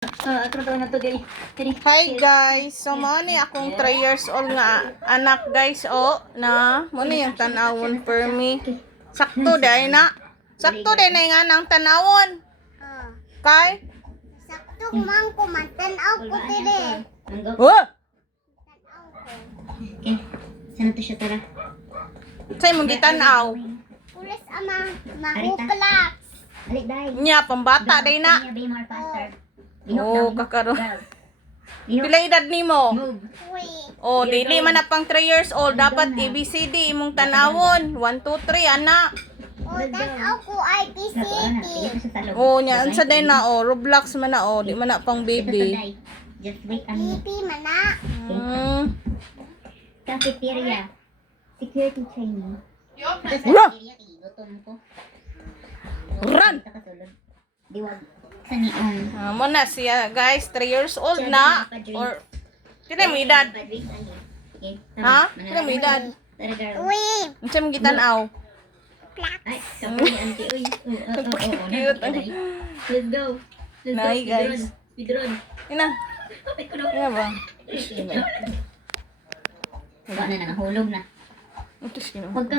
Ako to na to diri. Hi guys, so mo ni akong 3 years old nga anak guys na mo ni yung tanawon per me. Sakto day na. Sakto day na nga nang tanawon. Kay? Sakto man ko matanaw ko dire. Oh! Okay. Sana to siya tara. Say mong gitanaw. Pulis ama mahuplak. Alik dai. Nya pambata day na. Be more faster. Oh, kakaro. Girl. Pila edad nimo? Move. Uy. Oh, dili man na pang 3 years old, dapat ABCD imong tanawon. 1 2 3 anak. O tanaw ko IPCT. Oh, nya unsa day na Roblox man na di man na pang baby. Just wait a minute. Pipi mana. Cafeteria. Security training. Wala! Gutom ko. Run! Diwag. Sanion. Mo na siya guys, 3 years old na. Or kini mo edad? Ha? Kini mo edad? Tara girl. Uy. Unsa mong gitanaw? Ay, kapoy auntie. Uy. Cute. Let's go. Let's go. Nay, guys. Speedrun. Ina. Kapit ko na. Ina ba? Wala na, nahulog na. Utos kino. Huwag kang